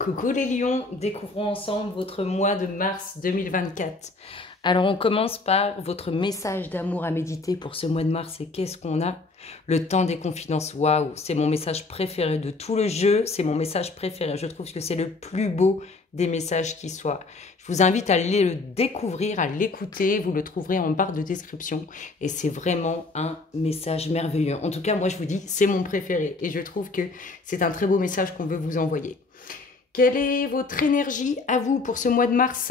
Coucou les lions, découvrons ensemble votre mois de mars 2024. Alors on commence par votre message d'amour à méditer pour ce mois de mars. Et qu'est-ce qu'on a? Le temps des confidences. Waouh, c'est mon message préféré de tout le jeu, c'est mon message préféré. Je trouve que c'est le plus beau des messages qui soit. Je vous invite à aller le découvrir, à l'écouter, vous le trouverez en barre de description. Et c'est vraiment un message merveilleux. En tout cas, moi je vous dis, c'est mon préféré. Et je trouve que c'est un très beau message qu'on veut vous envoyer. Quelle est votre énergie à vous pour ce mois de mars?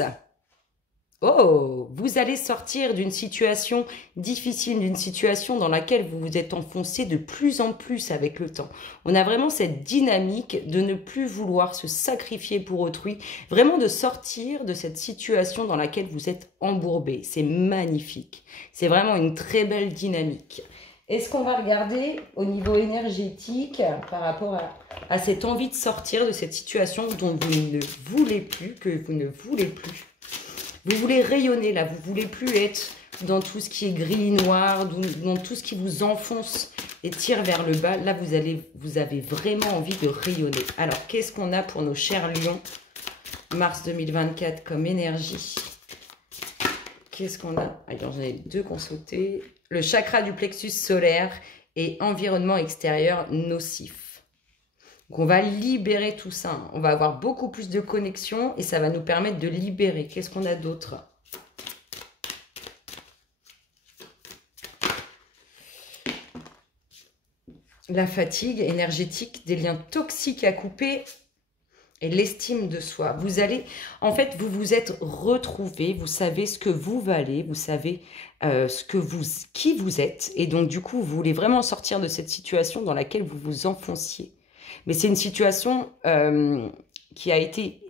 Oh, vous allez sortir d'une situation difficile, d'une situation dans laquelle vous vous êtes enfoncé de plus en plus avec le temps. On a vraiment cette dynamique de ne plus vouloir se sacrifier pour autrui, vraiment de sortir de cette situation dans laquelle vous êtes embourbé. C'est magnifique. C'est vraiment une très belle dynamique. Est-ce qu'on va regarder au niveau énergétique par rapport à cette envie de sortir de cette situation dont vous ne voulez plus, que vous ne voulez plus? Vous voulez rayonner là, vous voulez plus être dans tout ce qui est gris, noir, dans tout ce qui vous enfonce et tire vers le bas. Là, vous avez vraiment envie de rayonner. Alors, qu'est-ce qu'on a pour nos chers lions mars 2024 comme énergie? Qu'est-ce qu'on a? Alors, j'en ai deux qu'on sautait. Le chakra du plexus solaire et environnement extérieur nocif. Donc, on va libérer tout ça. On va avoir beaucoup plus de connexion et ça va nous permettre de libérer. Qu'est-ce qu'on a d'autre? La fatigue énergétique, des liens toxiques à couper et l'estime de soi. Vous allez, en fait, vous vous êtes retrouvés, vous savez ce que vous valez, vous savez qui vous êtes. Et donc, du coup, vous voulez vraiment sortir de cette situation dans laquelle vous vous enfonciez. Mais c'est une situation qui a été...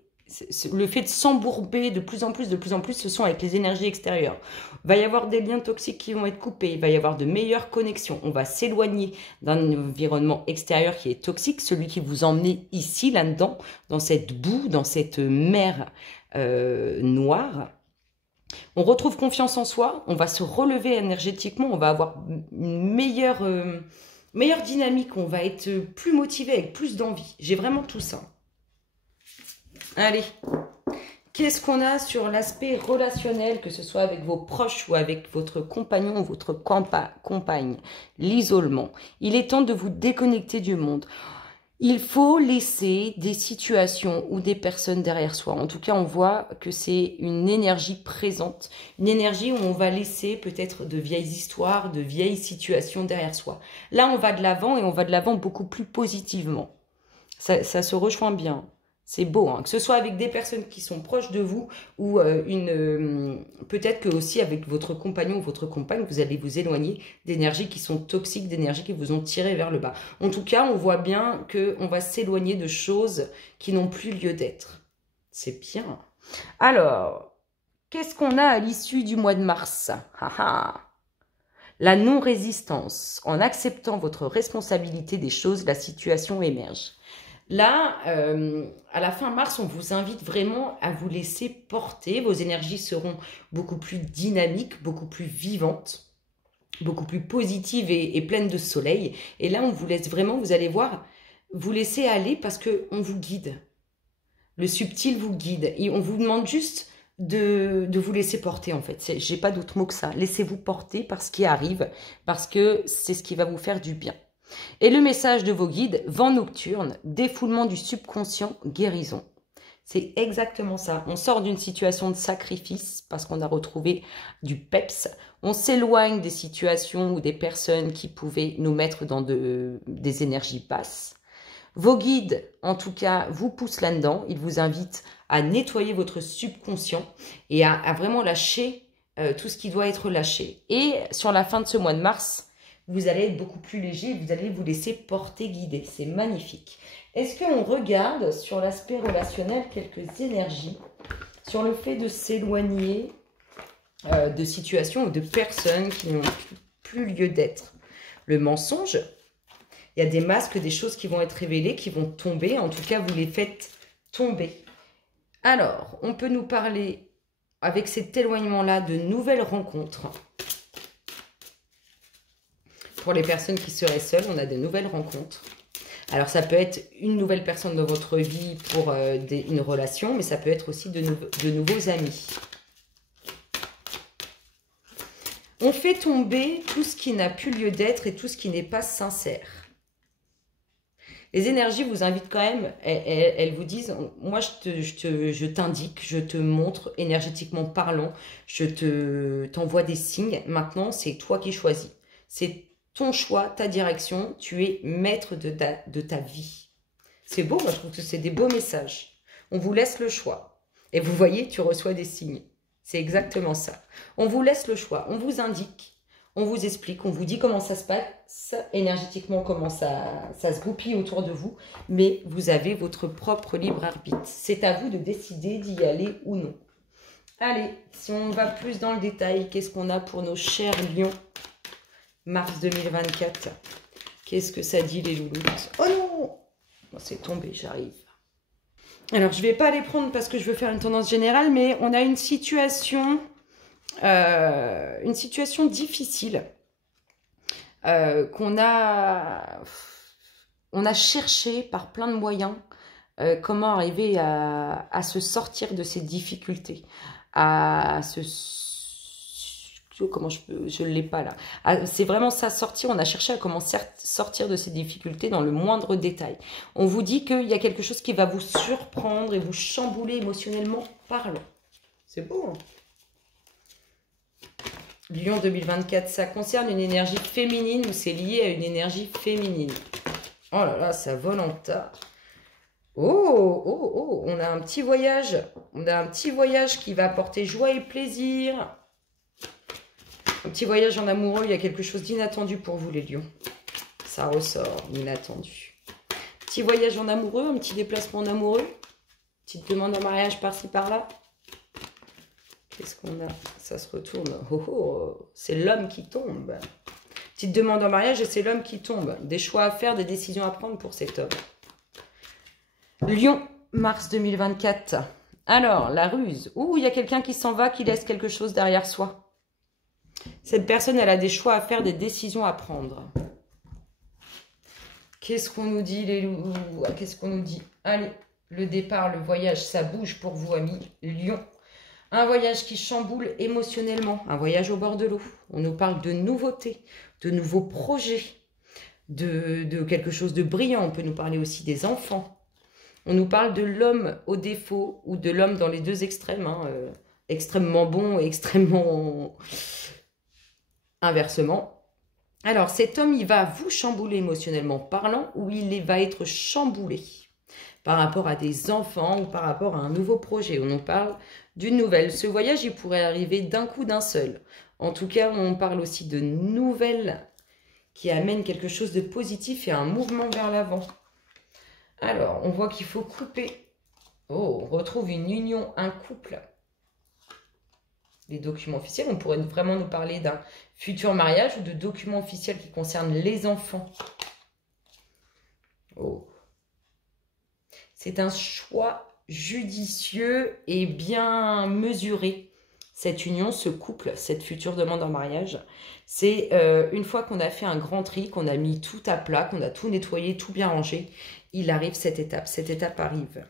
Le fait de s'embourber de plus en plus, ce sont avec les énergies extérieures. Il va y avoir des liens toxiques qui vont être coupés, il va y avoir de meilleures connexions. On va s'éloigner d'un environnement extérieur qui est toxique, celui qui vous emmenait ici, là-dedans, dans cette boue, dans cette mer noire. On retrouve confiance en soi, on va se relever énergétiquement, on va avoir une meilleure dynamique, on va être plus motivé, avec plus d'envie. J'ai vraiment tout ça. Allez, qu'est-ce qu'on a sur l'aspect relationnel, que ce soit avec vos proches ou avec votre compagnon ou votre compagne? L'isolement. Il est temps de vous déconnecter du monde. Il faut laisser des situations ou des personnes derrière soi. En tout cas, on voit que c'est une énergie présente, une énergie où on va laisser peut-être de vieilles histoires, de vieilles situations derrière soi. Là, on va de l'avant et on va de l'avant beaucoup plus positivement. Ça se rejoint bien. C'est beau, hein, que ce soit avec des personnes qui sont proches de vous ou peut-être que aussi avec votre compagnon ou votre compagne, vous allez vous éloigner d'énergies qui sont toxiques, d'énergies qui vous ont tiré vers le bas. En tout cas, on voit bien qu'on va s'éloigner de choses qui n'ont plus lieu d'être. C'est bien. Alors, qu'est-ce qu'on a à l'issue du mois de mars? La non-résistance. En acceptant votre responsabilité des choses, la situation émerge. Là, à la fin mars, on vous invite vraiment à vous laisser porter. Vos énergies seront beaucoup plus dynamiques, beaucoup plus vivantes, beaucoup plus positives et pleines de soleil. Et là, on vous laisse vraiment, vous allez voir, vous laisser aller parce qu'on vous guide. Le subtil vous guide. Et on vous demande juste de vous laisser porter, en fait. J'ai pas d'autre mot que ça. Laissez-vous porter par ce qui arrive, parce que c'est ce qui va vous faire du bien. Et le message de vos guides, vent nocturne, défoulement du subconscient, guérison. C'est exactement ça. On sort d'une situation de sacrifice parce qu'on a retrouvé du peps. On s'éloigne des situations ou des personnes qui pouvaient nous mettre dans des énergies basses. Vos guides, en tout cas, vous poussent là-dedans. Ils vous invitent à nettoyer votre subconscient et à vraiment lâcher tout ce qui doit être lâché. Et sur la fin de ce mois de mars, vous allez être beaucoup plus léger, vous allez vous laisser porter, guider. C'est magnifique. Est-ce qu'on regarde sur l'aspect relationnel quelques énergies, sur le fait de s'éloigner de situations ou de personnes qui n'ont plus lieu d'être? Le mensonge, il y a des masques, des choses qui vont être révélées, qui vont tomber. En tout cas, vous les faites tomber. Alors, on peut nous parler, avec cet éloignement-là, de nouvelles rencontres. Pour les personnes qui seraient seules, on a de nouvelles rencontres. Alors, ça peut être une nouvelle personne dans votre vie pour une relation, mais ça peut être aussi de nouveaux amis. On fait tomber tout ce qui n'a plus lieu d'être et tout ce qui n'est pas sincère. Les énergies vous invitent quand même, elles vous disent, moi je t'indique, je te montre énergétiquement parlant, t'envoie des signes, maintenant c'est toi qui choisis. C'est ton choix, ta direction, tu es maître de ta vie. C'est beau, moi je trouve que c'est des beaux messages. On vous laisse le choix. Et vous voyez, tu reçois des signes. C'est exactement ça. On vous laisse le choix, on vous indique, on vous explique, on vous dit comment ça se passe, énergétiquement comment ça se goupille autour de vous, mais vous avez votre propre libre arbitre. C'est à vous de décider d'y aller ou non. Allez, si on va plus dans le détail, qu'est-ce qu'on a pour nos chers lions? Mars 2024. Qu'est-ce que ça dit les louloutes? Oh non! C'est tombé, j'arrive. Alors, je ne vais pas les prendre parce que je veux faire une tendance générale, mais on a une situation difficile qu'on a cherché par plein de moyens comment arriver à se sortir de ces difficultés, comment je ne l'ai pas là. C'est vraiment ça, sortir. On a cherché à comment sortir de ces difficultés dans le moindre détail. On vous dit qu'il y a quelque chose qui va vous surprendre et vous chambouler émotionnellement parlant. C'est beau, hein? Lion 2024, ça concerne une énergie féminine ou c'est lié à une énergie féminine? Oh là là, ça vole en tas. Oh, on a un petit voyage. On a un petit voyage qui va apporter joie et plaisir. Un petit voyage en amoureux, il y a quelque chose d'inattendu pour vous les lions. Ça ressort, inattendu. Petit voyage en amoureux, un petit déplacement en amoureux. Petite demande en mariage par-ci par-là. Qu'est-ce qu'on a? Ça se retourne. Oh, oh, c'est l'homme qui tombe. Petite demande en mariage et c'est l'homme qui tombe. Des choix à faire, des décisions à prendre pour cet homme. Lion, mars 2024. Alors, la ruse. Ouh, il y a quelqu'un qui s'en va, qui laisse quelque chose derrière soi. Cette personne, elle a des choix à faire, des décisions à prendre. Qu'est-ce qu'on nous dit, les loups? Qu'est-ce qu'on nous dit? Allez, le départ, le voyage, ça bouge pour vous, amis. Lion. Un voyage qui chamboule émotionnellement. Un voyage au bord de l'eau. On nous parle de nouveautés, de nouveaux projets, de quelque chose de brillant. On peut nous parler aussi des enfants. On nous parle de l'homme au défaut ou de l'homme dans les deux extrêmes. Hein, extrêmement bon et extrêmement... inversement. Alors, cet homme, il va vous chambouler émotionnellement parlant ou il va être chamboulé par rapport à des enfants ou par rapport à un nouveau projet. On nous parle d'une nouvelle. Ce voyage, il pourrait arriver d'un coup, d'un seul. En tout cas, on parle aussi de nouvelles qui amènent quelque chose de positif et un mouvement vers l'avant. Alors, on voit qu'il faut couper. Oh, on retrouve une union, un couple. Les documents officiels, on pourrait vraiment nous parler d'un futur mariage ou de documents officiels qui concernent les enfants. Oh. C'est un choix judicieux et bien mesuré. Cette union, ce couple, cette future demande en mariage, c'est une fois qu'on a fait un grand tri, qu'on a mis tout à plat, qu'on a tout nettoyé, tout bien rangé, il arrive cette étape. Cette étape arrive.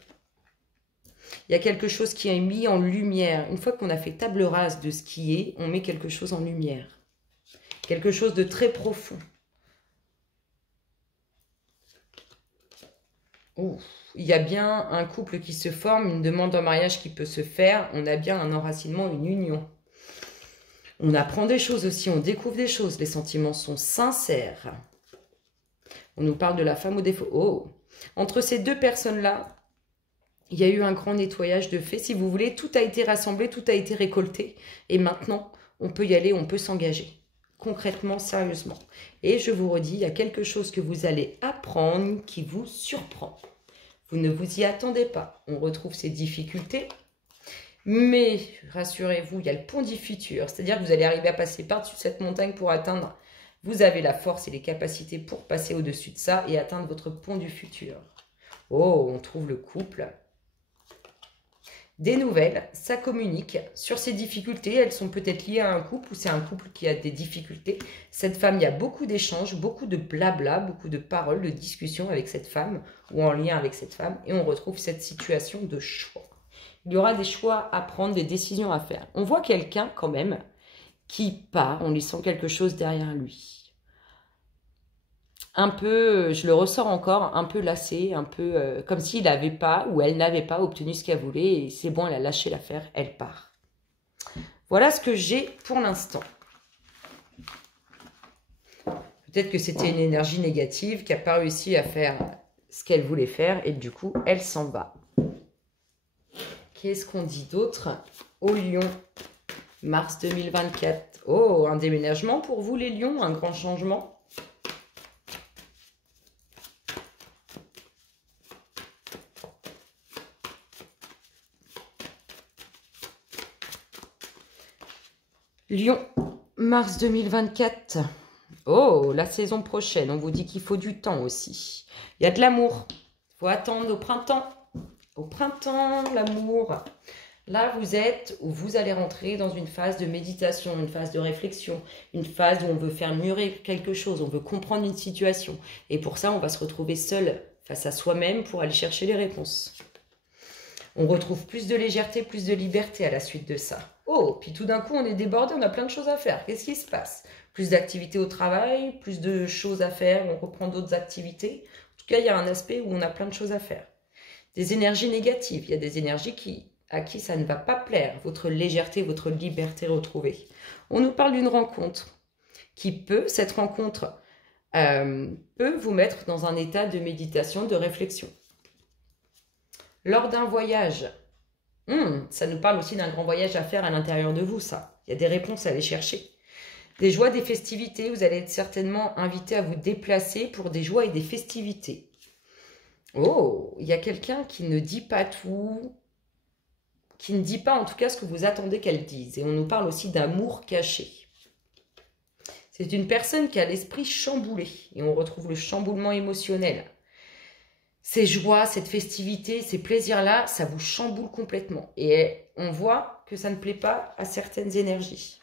Il y a quelque chose qui est mis en lumière. Une fois qu'on a fait table rase de ce qui est, on met quelque chose en lumière. Quelque chose de très profond. Oh, il y a bien un couple qui se forme, une demande en mariage qui peut se faire. On a bien un enracinement, une union. On apprend des choses aussi, on découvre des choses. Les sentiments sont sincères. On nous parle de la femme au défaut. Oh, entre ces deux personnes-là, il y a eu un grand nettoyage de fait. Si vous voulez, tout a été rassemblé, tout a été récolté. Et maintenant, on peut y aller, on peut s'engager. Concrètement, sérieusement. Et je vous redis, il y a quelque chose que vous allez apprendre qui vous surprend. Vous ne vous y attendez pas. On retrouve ces difficultés. Mais, rassurez-vous, il y a le pont du futur. C'est-à-dire que vous allez arriver à passer par-dessus cette montagne pour atteindre. Vous avez la force et les capacités pour passer au-dessus de ça et atteindre votre pont du futur. Oh, on trouve le couple. des nouvelles, ça communique sur ses difficultés. Elles sont peut-être liées à un couple ou c'est un couple qui a des difficultés. Cette femme, il y a beaucoup d'échanges, beaucoup de blabla, beaucoup de paroles, de discussions avec cette femme ou en lien avec cette femme. Et on retrouve cette situation de choix. Il y aura des choix à prendre, des décisions à faire. On voit quelqu'un quand même qui part, on lui sent quelque chose derrière lui. Un peu, je le ressors encore, un peu lassé, un peu comme s'il n'avait pas ou elle n'avait pas obtenu ce qu'elle voulait et c'est bon, elle a lâché l'affaire, elle part. Voilà ce que j'ai pour l'instant. Peut-être que c'était une énergie négative qui n'a pas réussi à faire ce qu'elle voulait faire et du coup, elle s'en va. Qu'est-ce qu'on dit d'autre au Lion? Mars 2024. Oh, un déménagement pour vous les lions, un grand changement. Lion, mars 2024. Oh, la saison prochaine, on vous dit qu'il faut du temps aussi. Il y a de l'amour. Il faut attendre au printemps. Au printemps, l'amour. Là, vous êtes ou vous allez rentrer dans une phase de méditation, une phase de réflexion, une phase où on veut faire mûrir quelque chose, on veut comprendre une situation. Et pour ça, on va se retrouver seul face à soi-même pour aller chercher les réponses. On retrouve plus de légèreté, plus de liberté à la suite de ça. Oh, puis tout d'un coup, on est débordé, on a plein de choses à faire. Qu'est-ce qui se passe? Plus d'activités au travail, plus de choses à faire, on reprend d'autres activités. En tout cas, il y a un aspect où on a plein de choses à faire. Des énergies négatives, il y a des énergies à qui ça ne va pas plaire. Votre légèreté, votre liberté retrouvée. On nous parle d'une rencontre qui peut, cette rencontre peut vous mettre dans un état de méditation, de réflexion. Lors d'un voyage, ça nous parle aussi d'un grand voyage à faire à l'intérieur de vous, ça. Il y a des réponses à aller chercher. Des joies, des festivités, vous allez être certainement invité à vous déplacer pour des joies et des festivités. Oh, il y a quelqu'un qui ne dit pas tout, qui ne dit pas en tout cas ce que vous attendez qu'elle dise. Et on nous parle aussi d'amour caché. C'est une personne qui a l'esprit chamboulé. Et on retrouve le chamboulement émotionnel. Ces joies, cette festivité, ces plaisirs-là, ça vous chamboule complètement. Et on voit que ça ne plaît pas à certaines énergies.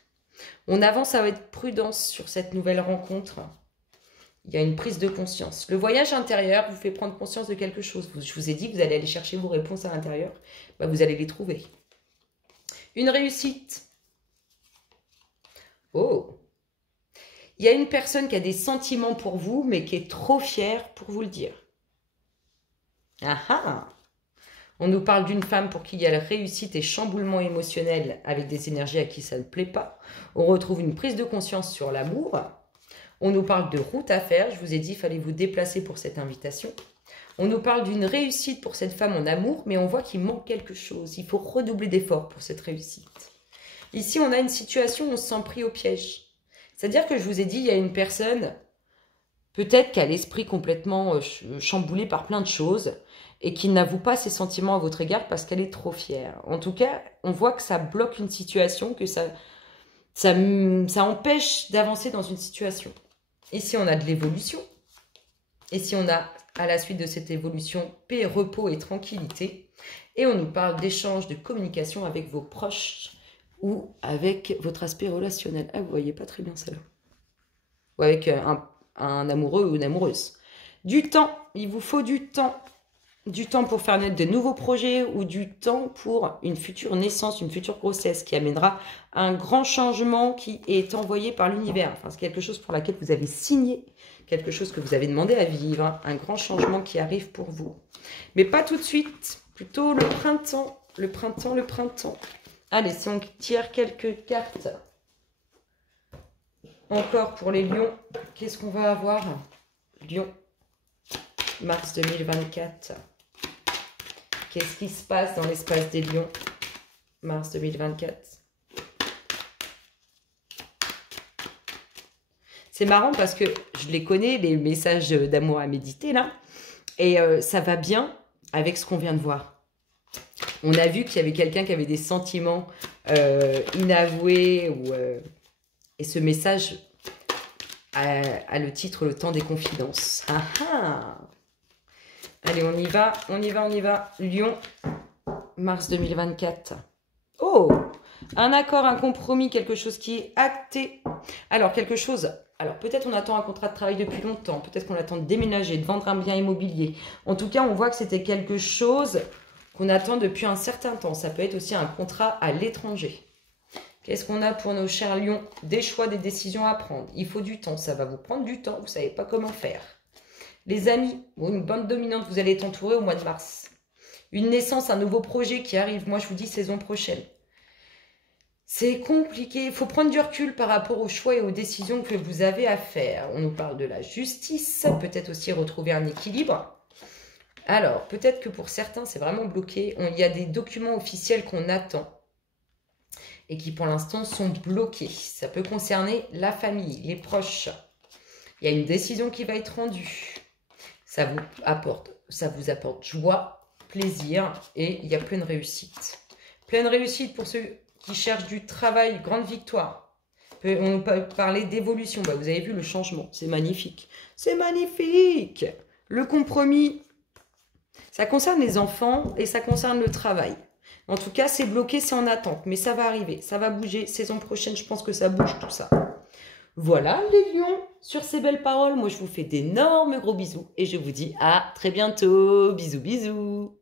On avance avec prudence sur cette nouvelle rencontre. Il y a une prise de conscience. Le voyage intérieur vous fait prendre conscience de quelque chose. Je vous ai dit que vous allez aller chercher vos réponses à l'intérieur. Bah, vous allez les trouver. Une réussite. Oh. Il y a une personne qui a des sentiments pour vous, mais qui est trop fière pour vous le dire. Ah ah! On nous parle d'une femme pour qui il y a la réussite et chamboulement émotionnel avec des énergies à qui ça ne plaît pas. On retrouve une prise de conscience sur l'amour. On nous parle de route à faire. Je vous ai dit, il fallait vous déplacer pour cette invitation. On nous parle d'une réussite pour cette femme en amour, mais on voit qu'il manque quelque chose. Il faut redoubler d'efforts pour cette réussite. Ici, on a une situation où on se sent pris au piège. C'est-à-dire que je vous ai dit, il y a une personne, peut-être qui a l'esprit complètement chamboulé par plein de choses, et qui n'avoue pas ses sentiments à votre égard parce qu'elle est trop fière. En tout cas, on voit que ça bloque une situation, que ça empêche d'avancer dans une situation. Ici, on a de l'évolution. Ici, on a, à la suite de cette évolution, paix, repos et tranquillité. Et on nous parle d'échange, de communication avec vos proches ou avec votre aspect relationnel. Ah, vous voyez pas très bien celle-là. Ou avec un amoureux ou une amoureuse. Du temps, il vous faut du temps. Du temps pour faire naître de nouveaux projets ou du temps pour une future naissance, une future grossesse qui amènera un grand changement qui est envoyé par l'univers. Enfin, c'est quelque chose pour laquelle vous avez signé, quelque chose que vous avez demandé à vivre, hein, un grand changement qui arrive pour vous. Mais pas tout de suite, plutôt le printemps, le printemps, le printemps. Allez, si on tire quelques cartes encore pour les lions, qu'est-ce qu'on va avoir? Lion, mars 2024. Qu'est-ce qui se passe dans l'espace des lions, mars 2024? C'est marrant parce que je les connais, les messages d'amour à méditer, là. Et ça va bien avec ce qu'on vient de voir. On a vu qu'il y avait quelqu'un qui avait des sentiments inavoués. Et ce message a le titre « Le temps des confidences ». Ah ah! Allez, on y va, on y va, on y va. Lion, mars 2024. Oh, un accord, un compromis, quelque chose qui est acté. Alors, quelque chose... Alors, peut-être on attend un contrat de travail depuis longtemps. Peut-être qu'on attend de déménager, de vendre un bien immobilier. En tout cas, on voit que c'était quelque chose qu'on attend depuis un certain temps. Ça peut être aussi un contrat à l'étranger. Qu'est-ce qu'on a pour nos chers lions? Des choix, des décisions à prendre. Il faut du temps. Ça va vous prendre du temps. Vous ne savez pas comment faire. Les amis, une bande dominante, vous allez être entouré au mois de mars. Une naissance, un nouveau projet qui arrive. Moi, je vous dis saison prochaine. C'est compliqué. Il faut prendre du recul par rapport aux choix et aux décisions que vous avez à faire. On nous parle de la justice. Peut-être aussi retrouver un équilibre. Alors, peut-être que pour certains, c'est vraiment bloqué. Il y a des documents officiels qu'on attend et qui, pour l'instant, sont bloqués. Ça peut concerner la famille, les proches. Il y a une décision qui va être rendue. Ça vous apporte joie, plaisir et il y a pleine réussite. Pleine réussite pour ceux qui cherchent du travail, grande victoire. On peut parler d'évolution. Bah, vous avez vu le changement, c'est magnifique. C'est magnifique. Le compromis, ça concerne les enfants et ça concerne le travail. En tout cas, c'est bloqué, c'est en attente, mais ça va arriver, ça va bouger. Saison prochaine, je pense que ça bouge tout ça. Voilà les lions, sur ces belles paroles, moi je vous fais d'énormes gros bisous et je vous dis à très bientôt. Bisous, bisous.